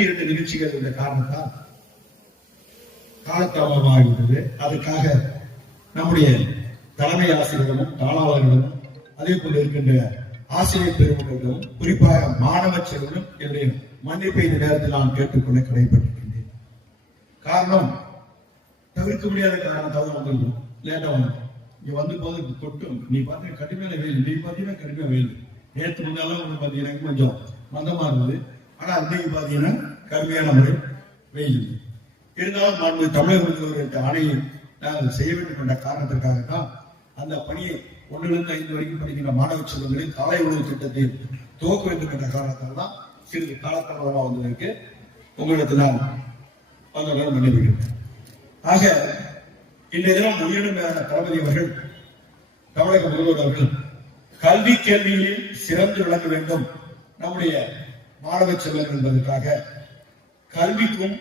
துவக்கி இரண்டு நிகழ்ச்சிகள் இந்த காரணத்தால் காலதாமதமாகிவிட்டது. அதுக்காக நம்முடைய தலைமை ஆசிரியரிடமும் தாளாளர்களிடமும் அதே போல இருக்கின்ற ஆசிரியர் பெருமக்களிடமும் குறிப்பாக மாணவ செல்வனும் என்னுடைய மன்னிப்பை இந்த நேரத்தில் நான் கேட்டுக்கொள்ள கடைப்பட்டிருக்கின்றேன் காரணம் தவிர்க்க முடியாத காரணத்தால் வந்திருக்கும் லேட்டா வந்து இங்க வந்த போது கொட்டும் நீ பார்த்தீங்கன்னா கடுமையான வெயில் நீ பார்த்தீங்கன்னா கடுமையான வெயில். நேற்று முன்னாலும் பார்த்தீங்கன்னா கொஞ்சம் மந்தமா இருந்தது. ஆனா அன்னைக்கு பார்த்தீங்கன்னா கம்மியான முறை வெயில். இருந்தாலும் மாண்பு தமிழக முதல்வருக்கு ஆணையை நாங்கள் செய்ய வேண்டும் என்ற காரணத்திற்காக தான் அந்த பணியை ஒன்றிலிருந்து ஐந்து வரைக்கும் படிக்கின்ற மாணவ செல்வங்களின் காலை உணவு திட்டத்தை துவக்க வேண்டும் என்ற காரணத்தால் தான் சிறிது காலத்தாமதமாக வந்ததற்கு உங்களிடத்தில் நான் வந்தவர்கள் மன்னிப்புகிறேன் ஆக இன்றைய தினம் உயிரினும் மேலான தளபதி அவர்கள் தமிழக முதல்வர் அவர்கள் கல்வி கேள்விகளில் சிறந்து விளங்க வேண்டும். நம்முடைய மாணவ செல்வங்கள் என்பதற்காக கல்விக்கும்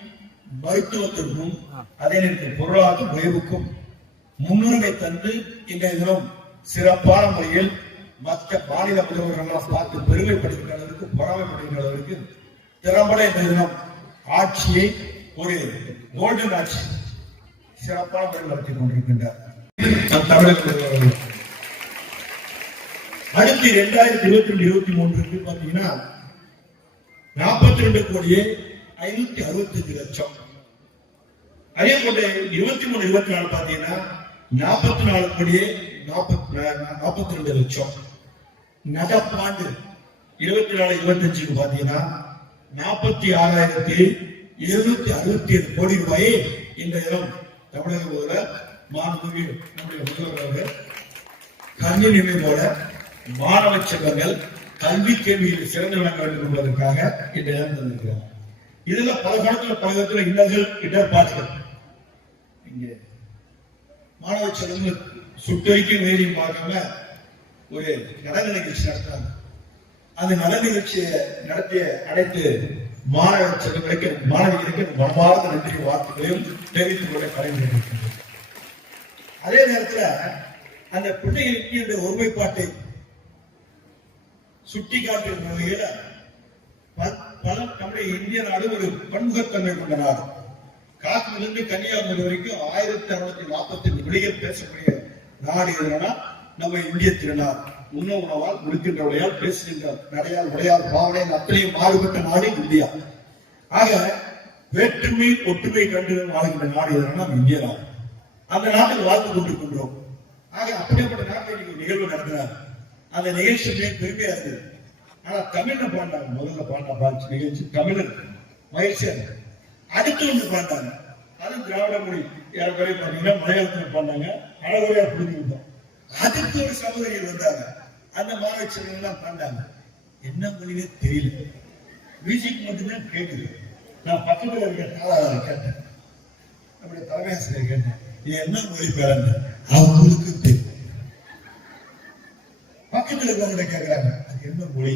மருத்துவத்திற்கும் அதே நேரத்தில் பொருளாதார உயர்வுக்கும் முன்னுரிமை தந்து இன்றைய தினம் சிறப்பான முறையில் மற்ற மாநில முதல்வர்கள் பார்த்து பெருமைப்படுகின்ற அளவிற்கு பொறாமைப்படுகின்ற அளவிற்கு திறம்பட இன்றைய தினம் ஆட்சியை ஒரு கோல்டன் ஆட்சி சிறப்பான முறையில் நடத்தி கொண்டிருக்கின்றார் தமிழக. அடுத்து இரண்டாயிரத்தி இருபத்தி ரெண்டு இருபத்தி மூன்றுக்கு பாத்தீங்கன்னா நாற்பத்தி ரெண்டு கோடியே ஐநூத்தி அறுபத்தஞ்சு லட்சம். அதே போல இருபத்தி மூணு இருபத்தி நாலு பாத்தீங்கன்னா நாற்பத்தி நாலு கோடியே நாற்பத்தி ரெண்டு லட்சம். நடப்பாண்டு இருபத்தி நாலு இருபத்தஞ்சுக்கு பாத்தீங்கன்னா நாற்பத்தி ஆறாயிரத்தி எழுநூத்தி அறுபத்தி ஏழு கோடி ரூபாயை இந்த இடம் தமிழக முதல்வர் மாண்புமிகு நம்முடைய முதல்வர் அவர்கள் கல்வி நிலையோட மாணவ செல்வங்கள் கல்வி கேள்வியில் சிறந்து விளங்க வேண்டும் என்பதற்காக இந்த இடம் தந்திருக்கிறார். இதுல பல காலத்துல பல விதத்துல இன்னல்கள் இடர்பாடுகள் இங்கே மாணவ செல்வங்கள் சுட்டரிக்கும் வேலையும் பார்க்காம ஒரு நல நிகழ்ச்சி நடத்துறாங்க. அந்த நல நிகழ்ச்சியை நடத்திய அனைத்து மாணவ செல்வங்களுக்கு மாணவிகளுக்கு மனமார்ந்த நன்றி வார்த்தைகளையும் தெரிவித்துக் கொள்ள கலைஞர்கள் அதே நேரத்துல அந்த பிள்ளைகளுக்கு ஒருமைப்பாட்டை சுட்டி காட்டுகிற வகையில பணம் நம்முடைய இந்திய நாடு ஒரு பன்முகத்தன்மை கொண்ட நாடு. காஷ்மீரிலிருந்து கன்னியாகுமரி வரைக்கும் ஆயிரத்தி அறுநூத்தி நாற்பத்தி எட்டு மொழிகள் பேசக்கூடிய நாடு எதுனா நம்ம இந்திய திருநாள். உண்ண உணவால் முடிக்கின்ற உடையால் பேசுகின்ற நடையால் உடையால் பாவனையால் அத்தனையும் மாறுபட்ட நாடு இந்தியா. ஆக வேற்றுமை ஒற்றுமை கண்டு வாழ்கின்ற நாடு எதுனா நம்ம இந்திய நாடு. அந்த நாட்டில் வாழ்ந்து கொண்டிருக்கின்றோம். ஆக அப்படிப்பட்ட நாட்டில் நிகழ்வு நடக்கிறார் அந்த நிகழ்ச்சி மிக பெருமையா இருக்குது ஆனா தமிழ்ல பாண்டாங்க முதல்ல பாண்டா பாச்சு நிகழ்ச்சி தமிழர். மகிழ்ச்சியா இருக்கு அடுத்து வந்து பாண்டாங்க அது திராவிட மொழி. ஏறக்குறைய பாத்தீங்கன்னா மலையாளத்தில் பாண்டாங்க அழகுறையா புரிஞ்சுக்கிட்டோம். அதுக்கு ஒரு சகோதரிகள் வந்தாங்க. அந்த மாணவர்கள் எல்லாம் பாண்டாங்க என்ன மொழியே தெரியல. மியூசிக் மட்டும்தான் கேட்குது நான் பக்கத்துல இருக்க தாளாளரை கேட்டேன். நம்முடைய தலைமை ஆசிரியர் கேட்டேன். இது என்ன மொழி பேரங்க அவங்களுக்கு தெரியும். பக்கத்துல இருக்கவங்க கேக்குறாங்க. என்ன மொழி?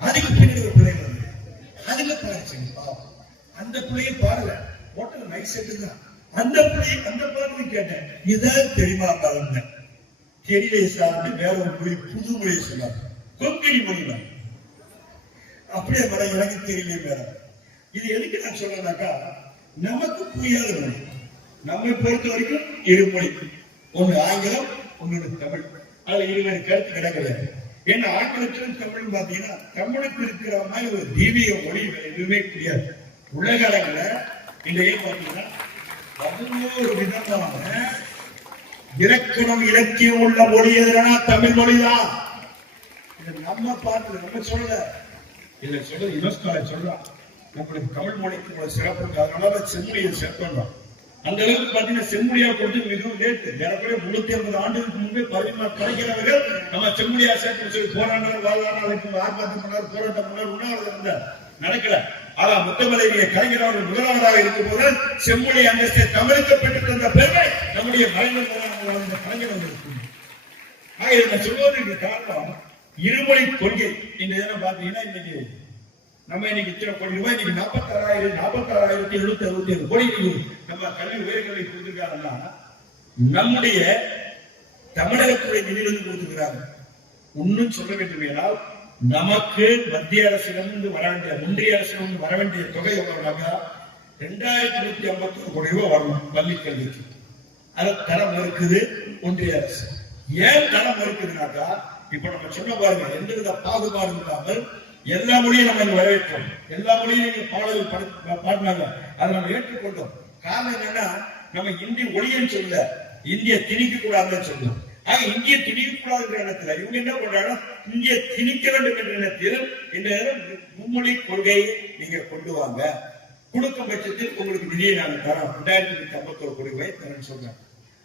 அதுக்கு பின்னாடி ஒரு பிள்ளை வருது அதுல பாருச்சுங்க பாவம் அந்த பிள்ளைய பாடல. ஹோட்டல் நைட் செட்டு தான் அந்த பிள்ளைய அந்த பாடலை கேட்டேன். இதான் தெரியுமா பாருங்க தெரியல சார் வேற ஒரு மொழி புது மொழியை சொன்னார். கொங்கணி மொழி அப்படியே வர எனக்கு தெரியல வேற இது எதுக்கு நான் சொல்றேன்னாக்கா நமக்கு புரியாத மொழி. நம்மை பொறுத்த வரைக்கும் இரு மொழி. ஒண்ணு ஆங்கிலம் ஒன்னு தமிழ். அதுல இருவேறு கருத்து கிடையாது ஏன்னா ஆங்கிலத்திலும் தமிழும் பாத்தீங்கன்னா தமிழுக்கு இருக்கிற மாதிரி ஒரு தீவிய மொழி எதுவுமே கிடையாது. உலக அளவுல இன்றைய பாத்தீங்கன்னா பதினோரு விதமான இலக்கணம் இலக்கியம் உள்ள மொழி எதுனா தமிழ் மொழிதான். இதை நம்ம பார்த்து நம்ம சொல்லல. இதை சொல்ல யுனெஸ்கோ சொல்றான் நம்மளுக்கு தமிழ் மொழிக்கு சிறப்பு அதனால செம்மொழியை சேர்த்தோம் அந்த அளவுக்கு பாத்தீங்கன்னா செம்மொழியா கொடுத்து மிகவும் லேட்டு. ஏறக்குறைய முன்னூத்தி ஐம்பது ஆண்டுகளுக்கு முன்பே பதிமூணு கலைஞரவர்கள் நம்ம செம்மொழியா சேர்த்து சொல்லி போராடினார் வாழ்வான ஆர்ப்பாட்டம் பண்ணார் போராட்டம் பண்ணார் உண்ணாவிரதம் இருந்தார். நடக்கல. ஆனா முத்தமலையிலே கலைஞர் அவர்கள் முதல்வராக இருக்கும் போது செம்மொழி அந்தஸ்தை தமிழுக்கு தந்த பெருமை நம்முடைய மறைந்த கலைஞர் அவர்களுக்கு ஆக இதை சொல்வதற்கு காரணம் இருமொழி கொள்கை. இந்த தினம் பாத்தீங்கன்னா இன்னைக்கு நம்ம இன்னைக்கு இத்தனை கோடி ரூபாய் இன்னைக்கு நாற்பத்தாறாயிரம் நாற்பத்தாறாயிரத்தி எழுநூத்தி அறுபத்தி ஏழு கோடி நம்ம கல்வி உயர்கல்வி கொடுத்திருக்காங்கன்னா நம்முடைய தமிழகத்துடைய நிதியிலிருந்து கொடுத்திருக்கிறாங்க. இன்னும் சொல்ல வேண்டும் என்றால் நமக்கு மத்திய அரசிலிருந்து வர வேண்டிய ஒன்றிய அரசிலிருந்து வர வேண்டிய தொகை எவ்வளவுனாக்கா ரெண்டாயிரத்தி நூத்தி ஐம்பத்தி ஒரு கோடி ரூபாய் வரணும் பள்ளி கல்விக்கு. அது தரம் மறுக்குது ஒன்றிய அரசு. ஏன் தரம் இருக்குதுனாக்கா இப்ப நம்ம சொன்ன பாருங்க எந்த வித பாகுபாடு இல்லாமல் எல்லா மொழியும் நம்ம இங்க வரவேற்றோம். எல்லா மொழியும் நீங்க பாடல்கள் பாடினாங்க. அதை நம்ம ஏற்றுக்கொண்டோம். காரணம் என்னன்னா நம்ம இந்தி ஒளியன்னு சொல்லல இந்திய திணிக்க கூடாதுன்னு சொல்லுவோம். ஆக இந்திய திணிக்க கூடாதுங்கிற எண்ணத்துல இவங்க என்ன பண்றாங்க இந்திய திணிக்க வேண்டும் என்ற எண்ணத்தில் இந்த நேரம் மும்மொழி கொள்கையை நீங்க கொண்டு வாங்க. கொடுக்கும் பட்சத்தில் உங்களுக்கு நிதியை நான் தரோம் ரெண்டாயிரத்தி நூத்தி ஐம்பத்தோரு கோடி ரூபாய் தரேன்னு சொல்றாங்க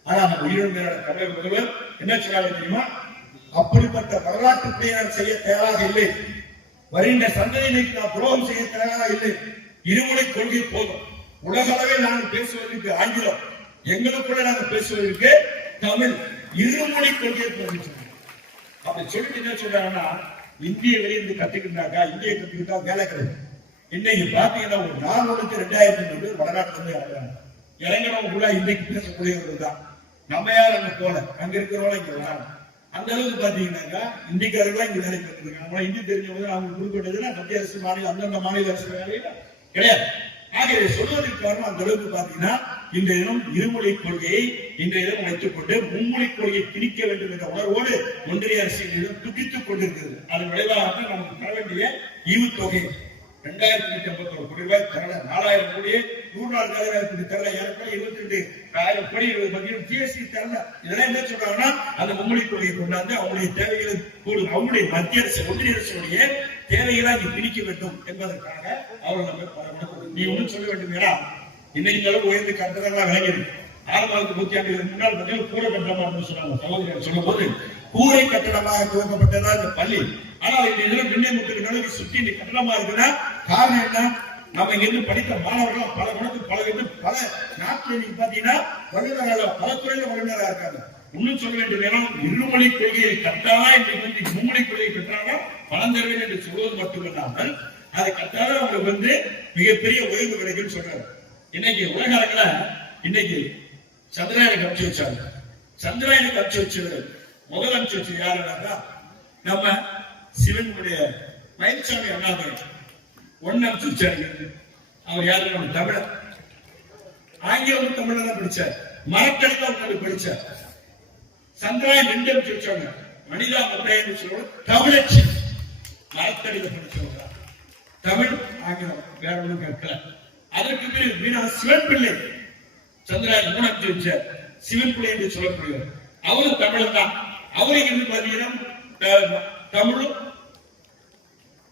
ஆனா நம்ம உயிரிழந்த தமிழக முதல்வர் என்ன சொன்னாங்க தெரியுமா? அப்படிப்பட்ட வரலாற்று பயணம் செய்ய தயாராக இல்லை. வருகின்ற சந்ததியினருக்கு நான் துரோகம் செய்ய தயாராக இல்லை. இருமொழி கொள்கை போதும். உலக அளவில் நாங்கள் பேசுவதற்கு ஆங்கிலம் எங்களுக்குள்ள நாங்கள் பேசுவதற்கு தமிழ் இருமொழி கொள்கை போதும் அப்படி சொல்லிட்டு என்ன சொல்றாங்கன்னா இந்திய வெளியிருந்து கத்துக்கிட்டாக்கா இந்திய கத்துக்கிட்டா வேலை கிடையாது இன்னைக்கு பாத்தீங்கன்னா ஒரு நானூறுக்கு ரெண்டாயிரத்தி ஐநூறு பேர் வடநாட்டுல இருந்து இறங்குறாங்க. இறங்குறவங்க ஃபுல்லா இன்னைக்கு பேசக்கூடியவர்கள் தான். நம்ம யாரும் அங்க போல அங்க இருக்கிறவங்க இங்க வராங்க. அந்த அளவுக்கு பாத்தீங்கன்னாக்கா இந்திக்காரர்களா இங்க வேலைக்கு வந்துருக்காங்க. நம்ம ஹிந்தி தெரிஞ்சவங்க அவங்க குறிப்பிட்டதுன்னா மத்திய அரசு மாநில அந்தந்த மாநில அரசு வேலையில கிடையாது. இதை சொல்வதற்கு காரணம் அந்த அளவுக்கு பாத்தீங்கன்னா இன்றைய தினம் இருமொழி கொள்கையை இன்றைய தினம் வைத்துக் கொண்டு மும்மொழி கொள்கையை பிரிக்க வேண்டும் என்ற உணர்வோடு ஒன்றிய அரசியலிடம் துடித்துக் கொண்டிருக்கிறது. அதன் விளைவாக நமக்கு தர வேண்டிய ஈவுத்தொகை ரெண்டாயிரத்தி நூத்தி ஐம்பத்தி ஒரு கோடி ரூபாய் தரல. நாலாயிரம் கோடியே நூறு நாள் வேலை தரல. ஏறக்குறைய இருபத்தி ரெண்டு ஆயிரம் கோடி பார்த்தீங்கன்னா ஜிஎஸ்டி தரல. இதெல்லாம் என்ன சொல்றாங்கன்னா அந்த மும்மொழி கொள்கையை கொண்டாந்து அவங்களுடைய தேவைகளை கூடும் அவங்களுடைய மத்திய அரசு ஒன்றிய அரசுடைய தேவையெல்லாம் நீ பிடிக்க வேண்டும் என்பதற்காக அவர்கள் நம்ம பலப்படுத்தணும். நீ ஒன்றும் சொல்ல வேண்டும் ஏன்னா இன்னைக்கு அளவு உயர்ந்து கட்டதெல்லாம் விளங்கியிருக்கு ஆரம்பத்து நூற்றாண்டுகளுக்கு முன்னால் பார்த்தீங்கன்னா கூரை கட்டடமா இருந்து சொன்னாங்க. சகோதரர் சொல்லும் போது கூரை கட்டடமாக துவக்கப்பட்டதா இந்த பள்ளி? ஆனால் இந்த இதுல பின்னே முட்டுக்கு நடுவில் சுற்றி இந்த கட்டடமா இருக்குன்னா காரணம் என்ன? நம்ம இங்க இருந்து படித்த மாணவர்கள் பல குணத்துக்கு பல விட்டு பல நாட்கள் பாத்தீங்கன்னா வல்லுநர்கள் பல துறையில வல்லுநராக இருக்காங்க. இன்னும் சொல்ல வேண்டிய நேரம் இருமொழி கொள்கையை கட்டானா இன்றைக்கு வந்து மும்மொழி கொள்கையை கட்டாங்க பலம் என்று சொல்வது மட்டுமல்லாமல் அதை கட்டாத அவங்களுக்கு வந்து மிகப்பெரிய உயர்வு கிடைக்கும் சொல்றாரு. இன்னைக்கு உலக அளவுல இன்னைக்கு சந்திராயனுக்கு அனுப்பிச்சு வச்சாங்க சந்திராயனுக்கு அனுப்பிச்சு வச்சது முதல் அனுப்பிச்சு வச்சது யாருனாக்கா நம்ம சிவனுடைய மயில்சாமி அண்ணாதுரை. ஒன்னு அனுப்பிச்சு வச்சாரு. அவர் யாரு? நம்ம தமிழர். ஆங்கிலம் தமிழ்ல தான் படிச்சார். மரக்கடிதம் படிச்சார். சந்திராயன் ரெண்டு அனுப்பிச்சு வச்சவங்க மனிதா முத்தையன் சொல்லுவோம். தமிழச்சி. மரக்கடித படிச்சவங்க. தமிழ் ஆங்கிலம் வேற ஒன்றும் கற்கல அதற்கு பிறகு மீனா சிவன் பிள்ளை சந்திராயன் மூணு அனுப்பிச்சு வச்சார். சிவன் பிள்ளை என்று சொல்லக்கூடியவர் அவரும் தமிழன் தான். அவருக்கு இருந்து பார்த்தீங்கன்னா தமிழும்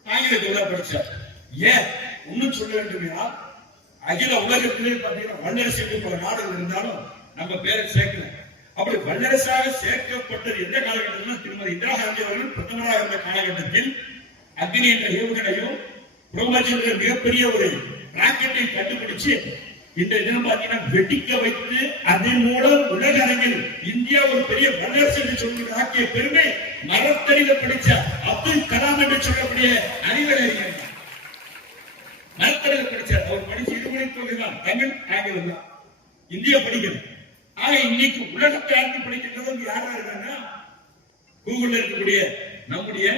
ஆங்கிலத்தில் தான் படிச்சார். ஏன்? ஒன்னும் சொல்ல வேண்டும்னா? அகில உலகத்திலே பார்த்தீங்கன்னா வல்லரசு பல நாடுகள் இருந்தாலும் நம்ம பேரை சேர்க்கல. அப்படி வல்லரசாக சேர்க்கப்பட்டது எந்த காலகட்டத்தில் திருமதி இந்திரா காந்தி அவர்கள் பிரதமராக இருந்த காலகட்டத்தில் அக்னி என்ற ஏவுகணையும் பிரம்மஜி மிகப்பெரிய ஒரு ராக்கெட்டை கண்டுபிடிச்சு இந்த தினம் பாத்தீங்கன்னா வெடிக்க வைத்து அதன் மூலம் உலக அரங்கில் இந்தியா ஒரு பெரிய வல்லரசு என்று சொல்கிற ஆக்கிய பெருமை மரத்தடியில படிச்ச அப்துல் கலாம் என்று சொல்லக்கூடிய அறிவறிஞர் மரத்தடியில படிச்சார் அவர் படிச்சு இருமொழி கொள்கைதான் தமிழ் ஆங்கிலம் தான். இந்தியா படிக்கிறது ஆக இன்னைக்கு உலகத்தை ஆட்சி படிக்கின்றவங்க யாரா இருக்காங்க கூகுள்ல இருக்கக்கூடிய நம்முடைய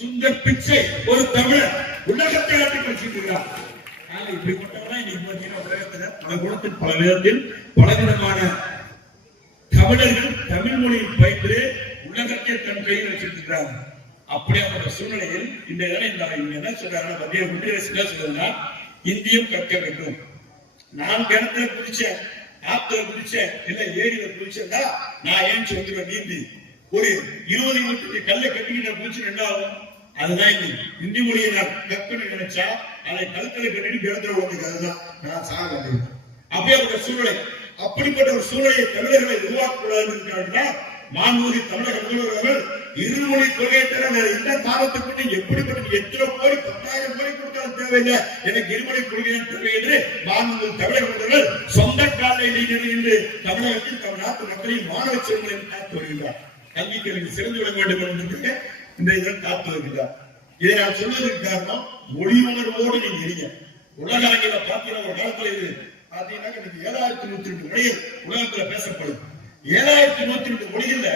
சுந்தர் பிச்சை ஒரு தமிழர். உலகத்தை ஆட்சி படிச்சுட்டு இருக்கார். ஆக இப்படிப்பட்டவங்க இன்னைக்கு பார்த்தீங்கன்னா உலகத்துல பல குணத்தில் பல விதத்தில் பலவிதமான தமிழர்கள் தமிழ் மொழியில் பயின்று உலகத்தை தன் கையில் வச்சிருக்கிறாங்க அப்படியாப்பட்ட சூழ்நிலையில் இந்த இடம் இங்க என்ன சொல்றாங்க மத்திய குடியரசு என்ன சொல்றதுன்னா இந்தியும் கற்க வேண்டும். நான் கிணத்துல புடிச்சேன் ஆத்துல குடிச்சேன் இல்ல ஏரியில குடிச்சேன்னா நான் ஏன் சொல்லுவேன் நீந்தி. ஒரு இருபது இருபத்தஞ்சு கல்லை கட்டிக்கிட்ட குடிச்சு ரெண்டாவது. அதுதான் இந்தி இந்தி மொழியை நான் கற்கணும்னு நினைச்சா அதை கழுத்துல கட்டிட்டு கிணத்துல அதுதான். நான் சாக அப்படியே அப்படியாப்பட்ட சூழ்நிலை. அப்படிப்பட்ட ஒரு சூழ்நிலையை தமிழர்களை உருவாக்கக்கூடாது மாண்புமிகு தமிழக முதல்வர் முதல்வர்கள் இருமொழி கொள்கையை தர இந்த எந்த காலத்துக்கு எப்படிப்பட்ட எத்தனை கோடி பத்தாயிரம் கோடி கொடுத்தாலும் தேவையில்லை. எனக்கு இருமொழி கொள்கை தேவை என்று மாண்புமிகு தமிழக முதல்வர் சொந்த காலையில் இன்று தமிழகத்தில் தம் நாட்டு மக்களையும் மாணவ செல்வங்களை காத்து வருகின்றார் கல்வி கல்வி சிறந்து விட வேண்டும் என்று இந்த இதில் காத்து வருகிறார். இதை நான் சொல்வதற்கு காரணம் மொழி உணர்வோடு நீங்க இருங்க. உலக அரங்கில பாத்தீங்கன்னா ஒரு காலத்துல இது. பாத்தீங்கன்னா இன்னைக்கு ஏழாயிரத்தி நூத்தி ரெண்டு மொழிகள் உலகத்துல பேசப்படும் ஏழாயிரத்தி நூத்தி ரெண்டு மொழிகள்ல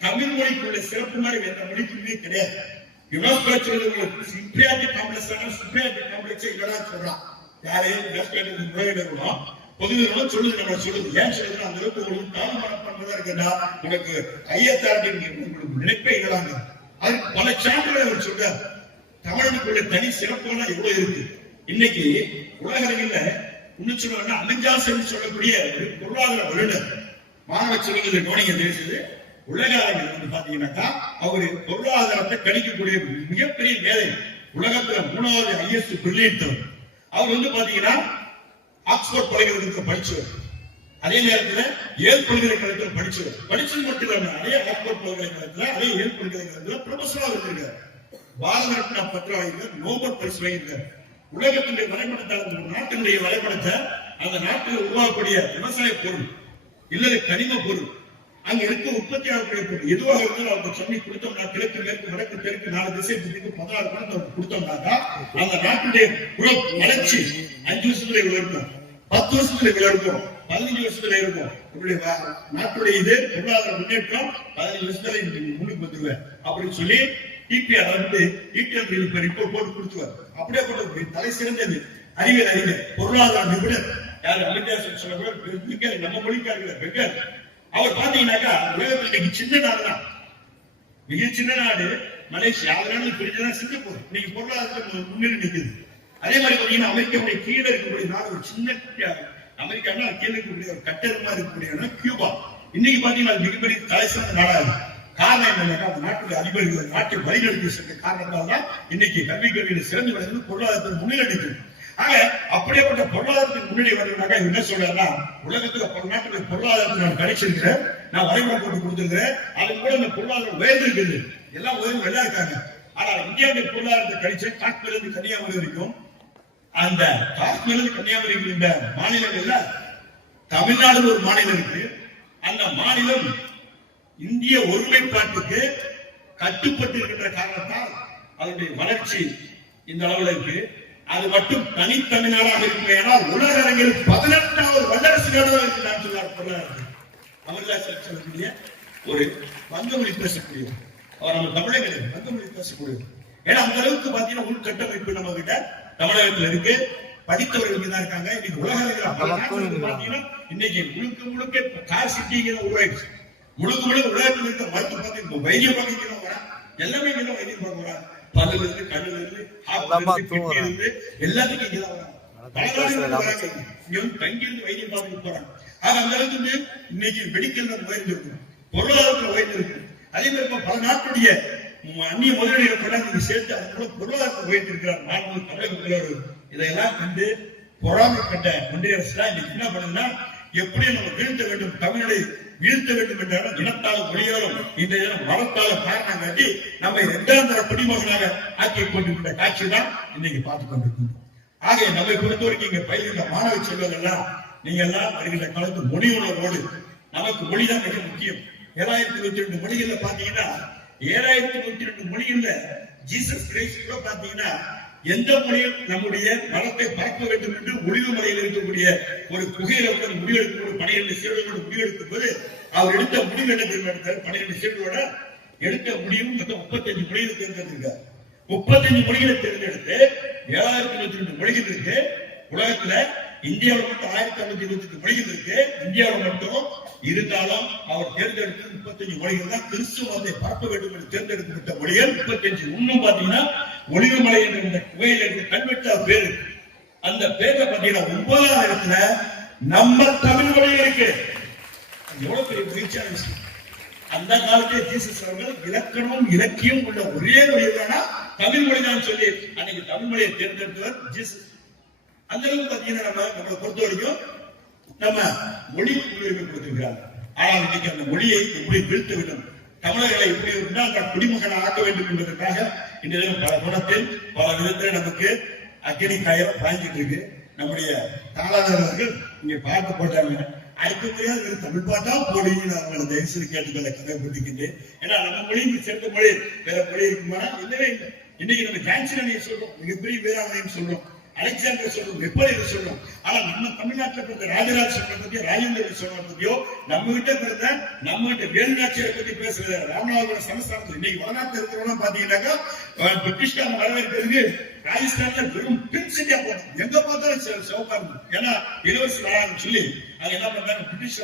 தமிழ் மொழிக்குள்ள சிறப்பு மாதிரி எந்த மொழிக்குமே கிடையாது. யுனெஸ்கோ சொல்றது சுப்ரியாட்டி காம்ப்ளெக்ஸ் சுப்ரியாட்டி காம்ப்ளெக்ஸ் இல்லடா சொல்றான் யாரு? யுனெஸ்கோ உலக பொது நிறுவனம் சொல்லுது நம்ம சொல்லுது ஏன் சொல்லுது அந்த அளவுக்கு உங்களுக்கு தாழ்மனம் பண்றதா இருக்குன்னா உனக்கு ஐயத்தாண்டி உங்களுக்கு நினைப்பே இல்லடாங்க அதுக்கு பல சான்றுகளை அவர் சொல்றார். தமிழனுக்குள்ள தனி சிறப்புனா எவ்வளவு இருக்கு? இன்னைக்கு உலக அளவில் இன்னும் சொல்லணும்னா அமெஞ்சாசன் சொல்லக்கூடிய ஒரு பொருளாதார வல்லுநர். மாணவ செல்வங்களை கவனிக்க பேசுது உலக அளவில் வந்து பாத்தீங்கன்னாக்கா அவரு பொருளாதாரத்தை கணிக்கக்கூடிய மிகப்பெரிய மேதை உலகத்துல மூணாவது ஐஎஸ் பிரில்லியன்ட் அவர் வந்து பாத்தீங்கன்னா ஆக்ஸ்போர்ட் பல்கலைக்கழகத்தில் படிச்சவர். அதே நேரத்துல ஏல் பல்கலைக்கழகத்தில் படிச்சவர். படிச்சது மட்டும் இல்லாம அதே ஆக்ஸ்போர்ட் பல்கலைக்கழகத்துல அதே ஏல் பல்கலைக்கழகத்துல ப்ரொஃபஸராக இருந்திருக்காரு. பாரத ரத்னா பத்திர வாங்கியிருக்கார் நோபல் பரிசு வாங்கியிருக்கார். உலகத்தினுடைய வரைபடத்தை நாட்டினுடைய வரைபடத்தை அந்த நாட்டில் உருவாக்கக்கூடிய விவசாய பொருள். இல்லது கனிம பொருள். அங்க இருக்க உற்பத்தி ஆகக்கூடிய பொருள் எதுவாக இருந்தாலும் அவங்க சொல்லி கொடுத்தோம்னா கிழக்கு மேற்கு வடக்கு தெற்கு நாலு திசை திசைக்கு பதினாறு பணத்தை அவங்க கொடுத்தோம்னாக்கா அந்த நாட்டுடைய உழ வளர்ச்சி அஞ்சு வருஷத்துல இவ்வளவு இருக்கும். பத்து வருஷத்துல இவ்வளவு இருக்கும். பதினஞ்சு வருஷத்துல இருக்கும். இப்படி நாட்டுடைய இது பொருளாதார முன்னேற்றம் பதினஞ்சு வருஷத்துல இன்னைக்கு முன்னுக்கு வந்துருவேன் அப்படின்னு சொல்லி டிபிஆர் வந்து டிடிஎல் ரிப்போர்ட் போட்டு கொடுத்துருவார். அப்படியே போட்டு தலை சிறந்தது. அறிவியல் அறிஞர் பொருளாதார நிபுணர் யாரு அமிர்தாசன் சொல்லக்கூட மிக நம்ம மொழிக்காரர்கள் பெக்கர் அவர் பாத்தீங்கன்னாக்கா உலகத்துல இன்னைக்கு சின்ன நாடு தான். மிக சின்ன நாடு மலேசியா. அதனால பிரிஞ்சதான் சிங்கப்பூர் இன்னைக்கு பொருளாதாரத்தில் முன்னிலை நிற்குது அதே மாதிரி பாத்தீங்கன்னா அமெரிக்காவுடைய கீழே இருக்கக்கூடிய நாடு ஒரு சின்ன அமெரிக்கானா கீழே இருக்கக்கூடிய ஒரு கட்டரமா இருக்கக்கூடிய கியூபா. இன்னைக்கு பாத்தீங்கன்னா மிகப்பெரிய தலை சிறந்த நாடா இருக்கு காரணம் என்னன்னா அந்த நாட்டுடைய அதிபர்கள் நாட்டை வழிநடத்தி சென்ற காரணத்தால் தான் இன்னைக்கு கல்வி கல்வியில சிறந்து விளங்குது பொருளாதாரத்தில் முன்னிலை நிற்கிறது ஆக அப்படியேப்பட்ட பொருளாதாரத்துக்கு முன்னாடி வரணும்னாக்கா என்ன சொல்றாருன்னா உலகத்துல பல நாட்டுடைய பொருளாதாரத்தை நான் கிடைச்சிருக்கிறேன் நான் வரைபடம் போட்டு கொடுத்துருக்கிறேன் அது கூட இந்த பொருளாதாரம் உயர்ந்திருக்குது. எல்லாம் உயர்ந்து எல்லாம் இருக்காங்க. ஆனா இந்தியாவுடைய பொருளாதாரத்தை கழிச்சு காஷ்மீர்ல இருந்து கன்னியாகுமரி வரைக்கும் அந்த காஷ்மீர்ல இருந்து கன்னியாகுமரி இந்த மாநிலங்கள்ல தமிழ்நாடு ஒரு மாநிலம் இருக்கு. அந்த மாநிலம் இந்திய ஒருமைப்பாட்டுக்கு கட்டுப்பட்டு இருக்கின்ற காரணத்தால் அதனுடைய வளர்ச்சி இந்த அளவுல இருக்கு. அது மட்டும் தனித்தமிழ்நாடாக இருக்குமேனால் உலக அரங்கில் பதினெட்டாவது வல்லரசு நாடாக இருக்கு நான் சொன்னார் பொருளாதாரம் அமர்தாசன் சொல்லக்கூடிய ஒரு வங்கமொழி பேசக்கூடிய அவர் நம்ம தமிழக கிடையாது வங்கமொழி பேசக்கூடிய. ஏன்னா அந்த அளவுக்கு பாத்தீங்கன்னா உள்கட்டமைப்பு நம்ம கிட்ட தமிழகத்துல இருக்கு. படித்தவர்கள் தான் இருக்காங்க. இன்னைக்கு உலக பாத்தீங்கன்னா இன்னைக்கு முழுக்க முழுக்க கார் சிட்டிங்கிற உருவாயிடுச்சு முழுக்க முழுக்க உலகத்தில் இருக்க மருத்துவ பார்த்து இப்போ வைத்தியம் பார்க்க எல்லாமே வைத்தியம் பார்க்க பல்லுல இருந்து கண்ணுல இருந்து எல்லாமா ஹார்ட்ல இருந்து கிட்னில தூங்குறான். இருந்து எல்லாத்துக்கும் இங்க தான் வரான் பல நாடுகள் இருந்து வராங்க இங்க வந்து தங்கி இருந்து வைத்தியம் பார்த்துட்டு போறாங்க. ஆக அந்த அளவுக்கு வந்து இன்னைக்கு மெடிக்கல் உயர்ந்திருக்கு. பொருளாதாரத்தில் உயர்ந்திருக்கு. அதே மாதிரி பல நாட்டுடைய அந்நிய முதலீடுகளை கொண்டாந்து சேர்த்து அது மூலம் பொருளாதாரத்தை உயர்த்திருக்கிறார் நான்கு தமிழக முதல்வர் இதையெல்லாம் கண்டு பொறாமைப்பட்ட ஒன்றிய அரசு தான் இன்னைக்கு என்ன பண்ணுதுன்னா எப்படி நம்ம வீழ்த்த வேண்டும் தமிழை வீழ்த்த வேண்டும் என்றாலும் இனத்தாலும் மொழியாலும் இந்த இனம் மரத்தால காரணம் காட்டி நம்ம இரண்டாம் தர குடிமகனாக ஆக்கி கொண்டிருக்கிற காட்சி தான் இன்னைக்கு பார்த்து கொண்டிருக்கிறோம் ஆக நம்மை பொறுத்த வரைக்கும் இங்க பயிர்கின்ற மாணவ செல்வங்கள் எல்லாம் நீங்க எல்லாம் வருகின்ற காலத்து மொழி உணர்வோடு நமக்கு மொழிதான் மிக முக்கியம். ஏழாயிரத்தி இருபத்தி ரெண்டு மொழிகள்ல பாத்தீங்கன்னா ஏழாயிரத்தி இருபத்தி ரெண்டு மொழிகள்ல ஜீசஸ் கிரைஸ்ட் கூட பாத்தீங்கன்னா எந்த மொழியில் நம்முடைய மனத்தை பறக்க வேண்டும் என்று ஒளிவு மலையில் இருக்கக்கூடிய ஒரு புகையில வந்து முடிவெடுக்கும் பனிரெண்டு சீடர்களோடு முடிவெடுக்கும் போது அவர் எடுத்த முடிவு என்ன தெரியுமா பனிரெண்டு சீடர்களோட எடுத்த முடிவும் மொத்தம் முப்பத்தஞ்சு மொழியில தேர்ந்தெடுத்திருக்கார். முப்பத்தஞ்சு மொழிகளை தேர்ந்தெடுத்து ஏழாயிரத்தி இருபத்தி ரெண்டு மொழிகள் இருக்கு. உலகத்துல இந்தியாவில் மட்டும் ஆயிரத்தி அறுநூத்தி இருபத்தி மொழிகள் இருக்கு. இந்தியாவில் மட்டும் இருந்தாலும் அவர் தேர்ந்தெடுத்தது முப்பத்தஞ்சு மொழிகள் தான் கிறிஸ்துவ மதத்தை பரப்ப வேண்டும் என்று தேர்ந்தெடுக்கப்பட்ட மொழிகள் முப்பத்தஞ்சு. இன்னும் பாத்தீங்கன்னா ஒளிவுமலை என்ற இந்த குகையில் இருந்து கல்வெட்டா பேரு அந்த பேர்ல பாத்தீங்கன்னா ஒன்பதாம் இடத்துல நம்ம தமிழ் மொழி இருக்கு. எவ்வளவு பெரிய மகிழ்ச்சியான விஷயம். அந்த காலத்திலே ஜீசஸ் அவர்கள் இலக்கணம் இலக்கியம் உள்ள ஒரே மொழி தானா தமிழ் மொழி தான் சொல்லி அன்னைக்கு தமிழ் மொழியை தேர்ந்தெடுத்தவர் ஜீசஸ். அந்த அளவுக்கு பாத்தீங்கன்னா நம்ம நம்மளை பொறுத்த வரைக்கும் நம்ம மொழி முன்னுரிமை கொடுத்திருக்கிறாங்க. ஆனால் இன்னைக்கு அந்த மொழியை எப்படி வீழ்த்த வேண்டும்? தமிழர்களை எப்படி இருந்தால் அந்த குடிமகனை ஆக்க வேண்டும் என்பதற்காக இன்றைய பல குணத்தில் பல விதத்தில் நமக்கு அக்கினி காயம் பாய்ஞ்சிட்டு இருக்கு. நம்முடைய தாளாளர்கள் இங்க பாட்டு போட்டாங்க. அடுத்த முறையாக தமிழ் பாட்டா போடுங்க நான் உங்களை தயவு செய்து கேட்டுக்கொள்ள ஏன்னா நம்ம மொழி சிறந்த மொழி. வேற மொழி இருக்குமானா இல்லவே இல்லை. இன்னைக்கு நம்ம ஜான்சன் சொல்றோம். மிகப்பெரிய வீராங்கனையும் சொல்றோம். அலெக்சாண்டர் சொல்றோம் நெப்போலியன் சொல்றோம் ஆனா நம்ம தமிழ்நாட்டில் பிறந்த ராஜராஜ சோழனை பத்தியோ ராஜேந்திர சோழனை பத்தியோ நம்ம கிட்ட பிறந்த நம்ம கிட்ட வேலுநாச்சியரை பத்தி பேசுற ராமநாதபுரம் சமஸ்தானத்தில். இன்னைக்கு வடநாட்டுல இருக்கிறவங்க பாத்தீங்கன்னாக்கா அவன் பிரிட்டிஷ்காரன் வரவேற்கிறதுக்கு ராஜஸ்தான்ல வெறும் பின் சிட்டியா போனோம் எங்க பார்த்தாலும் சிவப்பா இருந்தது ஏன்னா இளவரசி வராங்கன்னு சொல்லி அது என்ன பண்றாங்க? பிரிட்டிஷ்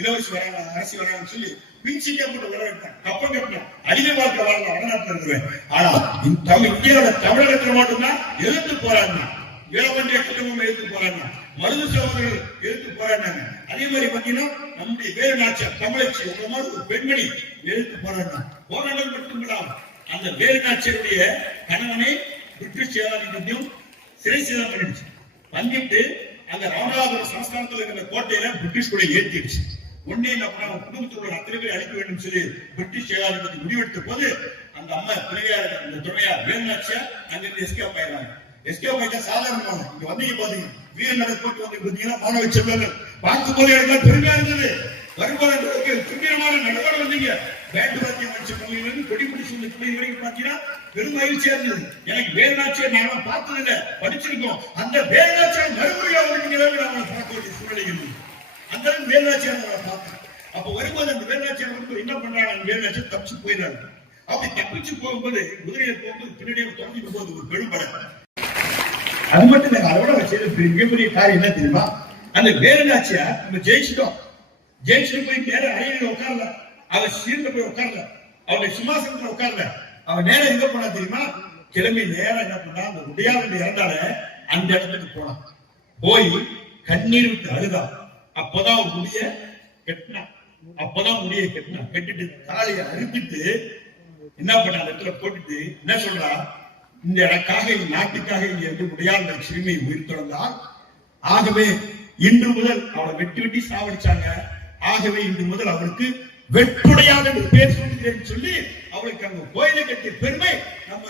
இளவரசி வராங்க அரசி வராங்கன்னு சொல்லி பின் இந்தியா போட்டு வரவேற்றான் கப்பம் கட்டினான் அடிமை வாழ்க்கை வாழலாம் வடநாட்டுல இருக்கிறேன் ஆனா இந்த தமிழ் இந்தியாவோட தமிழகத்துல மட்டும்தான் எதிர்த்து போராடினான் இளவண்டிய குடும்பம் எதிர்த்து போராடினான் மருது சகோதரர்கள் எதிர்த்து போராடினாங்க. அதே மாதிரி பாத்தீங்கன்னா நம்முடைய வேறு நாச்சியார் தமிழச்சி உங்க மாதிரி ஒரு பெண்மணி எதிர்த்து போராடினான் போராட்டம் மட்டும் இல்லாம அந்த வேறு நாச்சியருடைய கணவனை பிரிட்டிஷ் ஏகாதிபத்தியம் சிறை சேதம் பண்ணிடுச்சு பண்ணிட்டு அந்த ராமநாதபுரம் சமஸ்தானத்தில் இருக்கிற கோட்டையில பிரிட்டிஷ் கூட ஏற்றிடுச்சு ஒன்னே என்ன பண்ண குடும்பத்தில் உள்ள அத்தனை பேர் அழிக்க வேண்டும் சொல்லி பிரிட்டிஷ் ஏகாதிபதி முடிவெடுத்த போது அந்த அம்மா துணையார் அந்த துணையார் வேலுநாச்சியா அங்கிருந்து எஸ்கேப் ஆயிடுறாங்க எஸ்கேப் ஆயிட்டா சாதாரணமான இங்க வந்தீங்க பாத்தீங்க போட்டு வந்து பாத்தீங்கன்னா மாணவ செல்வங்கள் பார்க்கும் போது எனக்கு பெருமையா இருந்தது. வருமானத்துக்கு துல்லியமான நடவடிக்கை வந்தீங்க. பேண்ட் வாத்தியம் வச்ச பிள்ளைங்க கொடி பிடிச்சி இந்த பிள்ளைங்க வரைக்கும் பாத்தீங்கன்னா பெரும் மகிழ்ச்சியா இருந்தது. எனக்கு வேலுநாச்சியை நாம பார்த்தது படிச்சிருக்கோம். அந்த வேலுநாச்சியை மறுபடியும் அவருக்கு நாம பார்க்க வேண்டிய அந்த அளவுக்கு வேலுநாச்சியார் பார்த்தேன். அப்ப வரும்போது அந்த வேலுநாச்சியார் என்ன பண்றாங்க? அந்த வேலுநாச்சியார் தப்பிச்சு போயிடுறாங்க. அப்படி தப்பிச்சு போகும்போது குதிரையை போகும்போது பின்னாடியே தொடங்கிட்டு போகுது ஒரு பெரும்படை. அது மட்டும் இல்ல அதோட செய்த பெரிய மிகப்பெரிய காரியம் என்ன தெரியுமா? அந்த வேலுநாச்சியார் நம்ம ஜெயிச்சிட்டோம். ஜெயிச்சுட்டு போய் நேர அறையில உட்கார்ல. அவ சீர்ல போய் உட்கார்ல. அவனுடைய சிம்மாசனத்துல உட்கார்ல. அவன் நேரம் எங்க போனா தெரியுமா? கிளம்பி நேரம் என்ன பண்ணா அந்த உடையாளன் இறந்தால அந்த இடத்துக்கு போனான். போய் கண்ணீர் விட்டு அழுதா அப்பதான் முடிய கெட்டினான் அப்பதான் முடிய கெட்டினான் கெட்டிட்டு தாலியை அறுத்துட்டு என்ன பண்ண அந்த இடத்துல போட்டுட்டு என்ன சொல்றா? இந்த எனக்காக நாட்டுக்காக இங்க இருந்து முடியாத சிறுமியை உயிர் தொடர்ந்தால் ஆகவே இன்று முதல் அவளை வெட்டி வெட்டி சாவடிச்சாங்க. ஆகவே இன்று முதல் அவளுக்கு வெட்டுடையாத என்று பேர் சொல்லுகிறேன் சொல்லி அவளுக்கு அங்க கோயிலை கட்டிய பெருமை நம்ம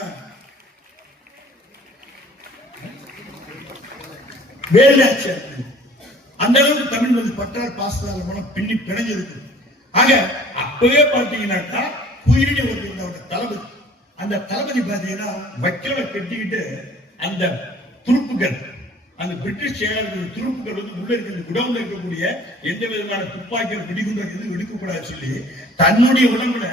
வேலாட்சியர் அந்த அளவுக்கு தமிழ் வந்து பற்றார் பாசத்தால் மூலம் பின்னி பிணைஞ்சிருக்கு ஆக அப்பவே பாத்தீங்கன்னாக்கா குயிலினி ஒரு தளபதி. அந்த தளபதி பாத்தீங்கன்னா வைக்கல கட்டிக்கிட்டு அந்த துருப்புகள் அந்த பிரிட்டிஷ் செயலர்கள் துருப்புகள் வந்து உள்ள இருக்கிற குடவுல இருக்கக்கூடிய எந்த விதமான துப்பாக்கிகள் வெடிகுண்டர் எதுவும் எடுக்கக்கூடாது சொல்லி தன்னுடைய உடம்புல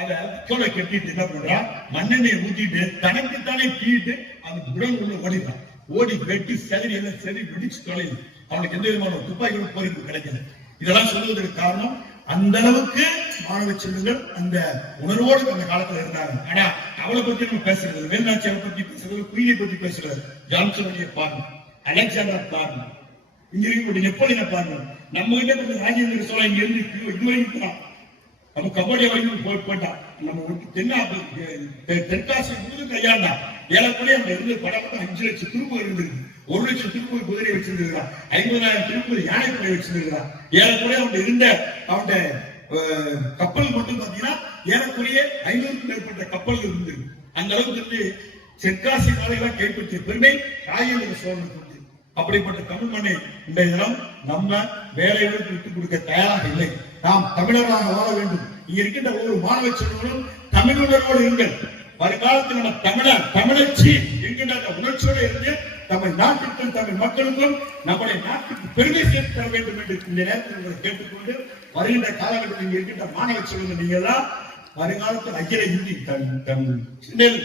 அந்த தோலை கட்டிட்டு என்ன பண்றான்? மண்ணெண்ணையை ஊத்திட்டு தனக்குத்தானே தீட்டு அந்த குடவுல உள்ள ஓடிடுறான். ஓடி வெட்டி சரி எல்லாம் சரி வெடிச்சு தொலைது அவனுக்கு எந்த விதமான துப்பாக்கிகளும் பொறுப்பு கிடைக்கல. இதெல்லாம் சொல்வதற்கு காரணம் அந்த அளவுக்கு மாணவ செல்வங்கள் அந்த உணர்வோடு அந்த காலத்துல இருந்தாங்க. ஆனா அவளை பத்தி நம்ம பேசுறது வேலுநாச்சியாரை பத்தி பேசுறது குயிலை பத்தி பேசுறது ஜான்சனுடைய பாருங்க அலெக்சாண்டர் பாருங்க இங்க இருக்கக்கூடிய நெப்போலியனை பாருங்க நம்ம கிட்ட கொஞ்சம் ராஜேந்திர சோழன் இங்க இருந்து இதுவரைக்கும் நம்ம கபடி வரைக்கும் போய் போயிட்டான் நம்ம தென்னாப்பு தெ- தெற்காசிய முழுதும் கையாண்டா ஏழக்குள்ளே அந்த இருந்து படம் அஞ்சு லட்சம் திரும்ப இருந்திருக்கு. ஒரு லட்சம் திருப்பூர் குதிரை வச்சிருந்திருக்கான் ஐம்பதாயிரம் திருப்பூர் யானைப்படை வச்சிருந்திருக்கான் ஏறக்குறைய அவன் இருந்த அவன் கப்பல் மட்டும் பாத்தீங்கன்னா ஏறக்குறைய ஐநூறுக்கும் மேற்பட்ட கப்பல்கள் இருந்தது அந்த அளவுக்கு இருந்து தெற்காசிய நாடுகளாக கைப்பற்றிய பெருமை ராஜேந்திர சோழனுக்கு உண்டு. அப்படிப்பட்ட தமிழ் மண்ணை இன்றைய தினம் நம்ம வேலைகளுக்கு விட்டுக் கொடுக்க தயாராக இல்லை. நாம் தமிழராக வாழ வேண்டும். இங்க இருக்கின்ற ஒவ்வொரு மாணவ செல்வங்களும் தமிழுணர்வோடு இருங்கள். வருங்காலத்தில் நம்ம தமிழர் தமிழச்சி என்கின்ற அந்த உணர்ச்சியோடு இருந்து தமிழ் நாட்டுக்கும் தமிழ் மக்களுக்கும் நம்முடைய நாட்டுக்கு பெருமை சேர்த்து தர வேண்டும் என்று இந்த நேரத்தில் உங்களை கேட்டுக்கொண்டு வருகின்ற காலகட்டத்தில் இருக்கின்ற மாணவ சொல்லுங்க நீங்க எல்லாம் வருங்காலத்தில் அகில இந்தி தமிழ்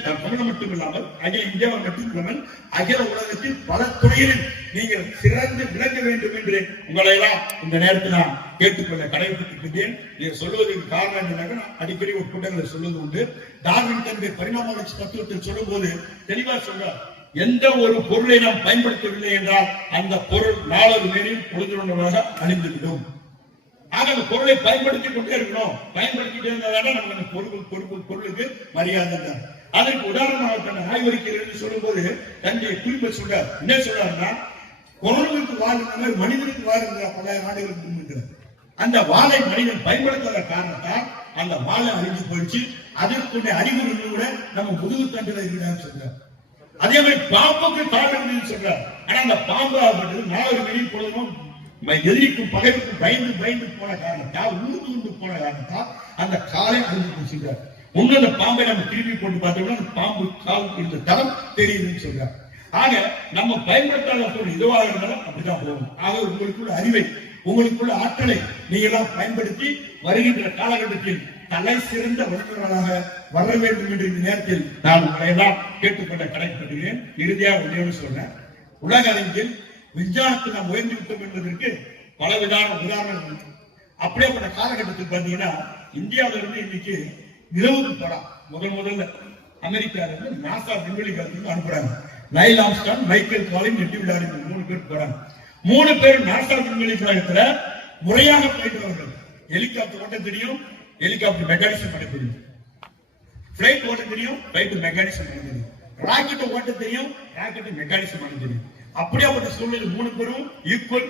தமிழகம் மட்டும் இல்லாமல் அகில இந்தியாவில் மட்டும் இல்லாமல் அகில உலகத்தில் பல துறைகளில் நீங்கள் சிறந்து விளங்க வேண்டும் என்று உங்களை எல்லாம் இந்த நேரத்தில் நான் கேட்டுக்கொள்ள கடைபிடித்திருக்கிறேன். நீங்க சொல்வதற்கு காரணம் என்னன்னா நான் அடிக்கடி ஒரு கூட்டங்களை சொல்வது உண்டு. டார்வின் தன்னுடைய பரிணாம வளர்ச்சி தத்துவத்தில் சொல்லும்போது தெளிவா சொல்றார். எந்த ஒரு பொருளை நாம் பயன்படுத்தவில்லை என்றால் அந்த பொருள் நாளொரு மேலும் பொழுதுணர்வாக அழிந்துவிடும். ஆக அந்த பொருளை பயன்படுத்திக் கொண்டே இருக்கணும் பயன்படுத்திட்டே இருந்தாலும் நமக்கு அந்த பொருள் பொருள் பொருளுக்கு மரியாதை தான் அதற்கு உதாரணமாக தன் ஆய்வறிக்கையில் சொல்லும் போது தன்னுடைய குறிப்பை சொல்றார். என்ன சொல்றாருன்னா பொருளுக்கு வாழ்ந்த மாதிரி மனிதனுக்கு வாழ்ந்த பல நாடுகளுக்கு அந்த வாளை மனிதன் பயன்படுத்தாத காரணத்தால் அந்த வாழை அழிஞ்சு போயிடுச்சு. அதற்குடைய அறிகுறி கூட நம்ம முதுகு தண்டில் இருக்கிறான்னு சொல்றார். அதே மாதிரி பாம்புக்கு கால் இருந்ததுன்னு சொல்றார் ஆனா அந்த பாம்பு ஆகப்பட்டது நாலு வெளியில் பொழுதும் எதிரிக்கும் பகைவுக்கும் பயந்து பயந்து போன காரணத்தா ஊர்ந்து உண்டு போன காரணத்தா அந்த காலை அழிஞ்சு போச்சுங்கிறார் ஒண்ணு அந்த பாம்பை நம்ம திருப்பி போட்டு பார்த்தோம்னா அந்த பாம்பு கால் இந்த தரம் தெரியுதுன்னு சொல்றார் ஆக நம்ம பயன்படுத்தாத பொருள் எதுவாக இருந்தாலும் அப்படிதான் போகும். ஆக உங்களுக்குள்ள அறிவை உங்களுக்குள்ள ஆற்றலை நீங்க எல்லாம் பயன்படுத்தி வருகின்ற காலகட்டத்தில் தலை சிறந்த வல்லுநராக வர வேண்டும் என்று இந்த நேரத்தில் நான் உங்களை எல்லாம் கேட்டுக்கொள்ள கடைப்படுகிறேன் இறுதியாக ஒன்றே சொன்னேன் உலக அரங்கில் விஞ்ஞானத்தில் நாம் உயர்ந்து விட்டோம் என்பதற்கு பல விதமான உதாரணங்கள் அப்படியே அப்படியேப்பட்ட காலகட்டத்தில் பார்த்தீங்கன்னா இந்தியாவில இருந்து இன்னைக்கு நிலவுக்கு படம் முதல் முதல்ல அமெரிக்கால இருந்து நாசா விண்வெளி காலத்துக்கு அனுப்புறாங்க. நைல் ஆம்ஸ்டான் மைக்கேல் காலின் எட்டி விளையாடி மூணு பேர் போறாங்க. மூணு பேர் நாசா விண்வெளி கழகத்துல முறையாக போயிட்டு ஹெலிகாப்டர் ஓட்ட தெரியும் ஹெலிகாப்டர் மெக்கானிசம் பண்ண தெரியும் பிளைட் ஓட்ட தெரியும் பிளைட் மெக்கானிசம் பண்ண தெரியும் ராக்கெட் ஓட்ட தெரியும் ராக்கெட் மெக்கானிசம் பண்ண தெரியும் ஒரு சூழ்நிலை மூணு பேரும் ஈக்குவல்